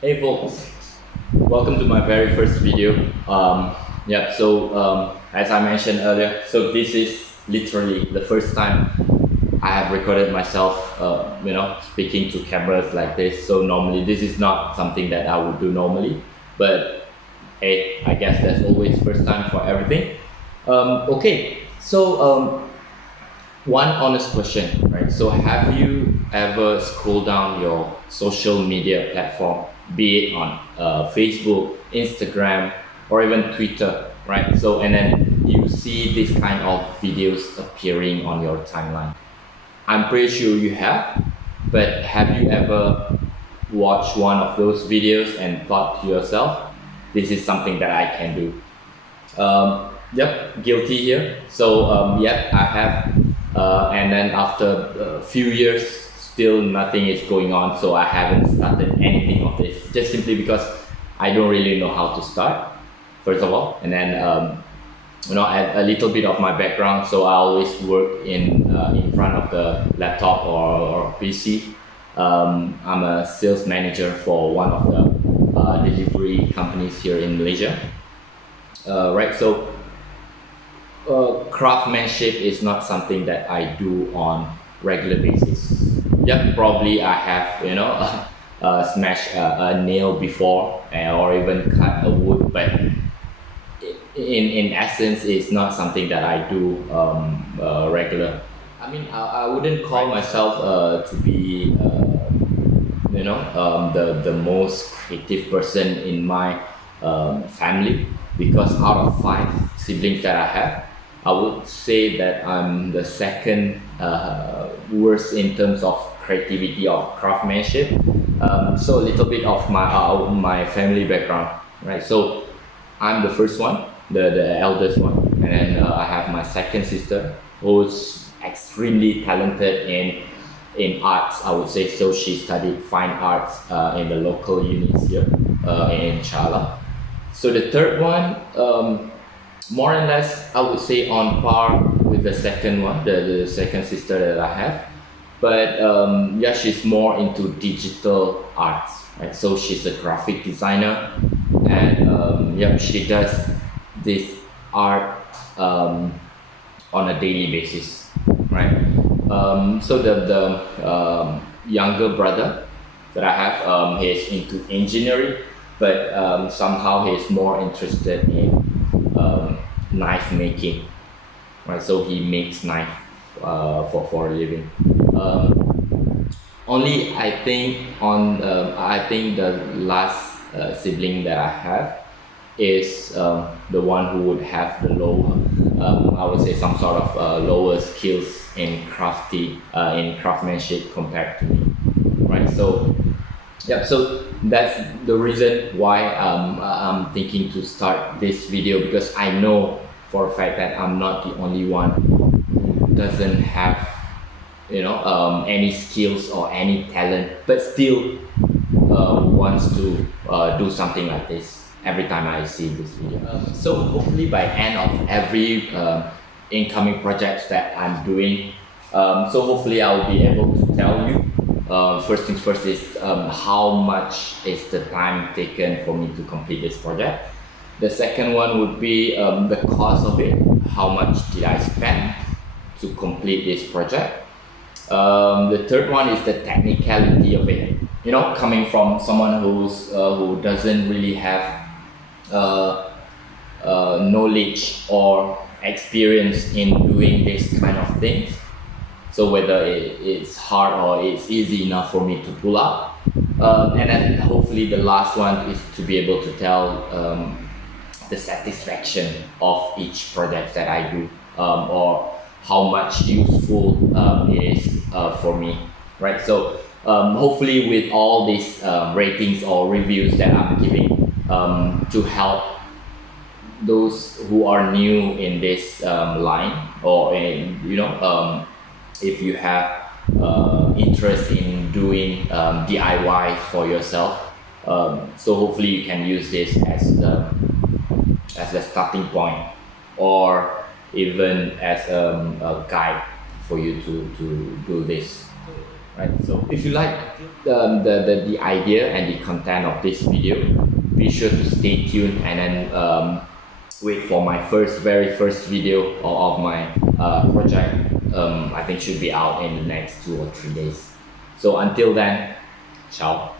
Hey folks, welcome to my very first video. As I mentioned earlier, so this is literally the first time I have recorded myself, speaking to cameras like this. So normally this is not something that I would do normally, but hey, I guess there's always first time for everything. Okay, so one honest question, right? So, have you ever scrolled down your social media platform, be it on Facebook, Instagram, or even Twitter, right? So, and then you see this kind of videos appearing on your timeline. I'm pretty sure you have, but have you ever watched one of those videos and thought to yourself, this is something that I can do? Yep, guilty here. So yep, I have, and then after a few years, still nothing is going on. So I haven't started anything of this, just simply because I don't really know how to start. First of all, and then a little bit of my background. So I always work in front of the laptop or PC. I'm a sales manager for one of the delivery companies here in Malaysia. Right, so craftsmanship is not something that I do on regular basis. Yeah, probably I have smashed a nail before or even cut a wood, but in essence, it's not something that I do regular. I mean, I wouldn't call myself to be the most creative person in my family, because out of five siblings that I have, I would say that I'm the second worst in terms of creativity of craftsmanship. So a little bit of my family background, right? So I'm the first one, the eldest one, and then I have my second sister who's extremely talented in arts, I would say. So she studied fine arts in the local unis here in Chala. So the third one, more or less, I would say on par with the second one, the second sister that I have. But yeah, she's more into digital arts, right? So she's a graphic designer, and yeah, she does this art on a daily basis, right? So the younger brother that I have, he's into engineering, but somehow he's more interested in knife making, right? So he makes knife for a living. Only I think the last sibling that I have is the one who would have the lower, I would say some sort of lower skills in craftsmanship compared to me, right? So yeah, so that's the reason why I'm thinking to start this video, because I know for a fact that I'm not the only one who doesn't have any skills or any talent, but still wants to do something like this every time I see this video. So hopefully by end of every incoming projects that I'm doing, so hopefully I'll be able to tell you. First things first is how much is the time taken for me to complete this project. The second one would be the cost of it. How much did I spend to complete this project? The third one is the technicality of it. You know, coming from someone who doesn't really have knowledge or experience in doing this kind of things. So whether it's hard or it's easy enough for me to pull up. And then hopefully the last one is to be able to tell the satisfaction of each project that I do, or how much useful it is for me, right? So hopefully with all these ratings or reviews that I'm giving, to help those who are new in this line, or in if you have interest in doing DIY for yourself, so hopefully you can use this as the starting point, or even as a guide for you to do this. right? So if you like the idea and the content of this video, be sure to stay tuned and then wait for my very first video of my project. I think should be out in the next 2 or 3 days. So until then, ciao.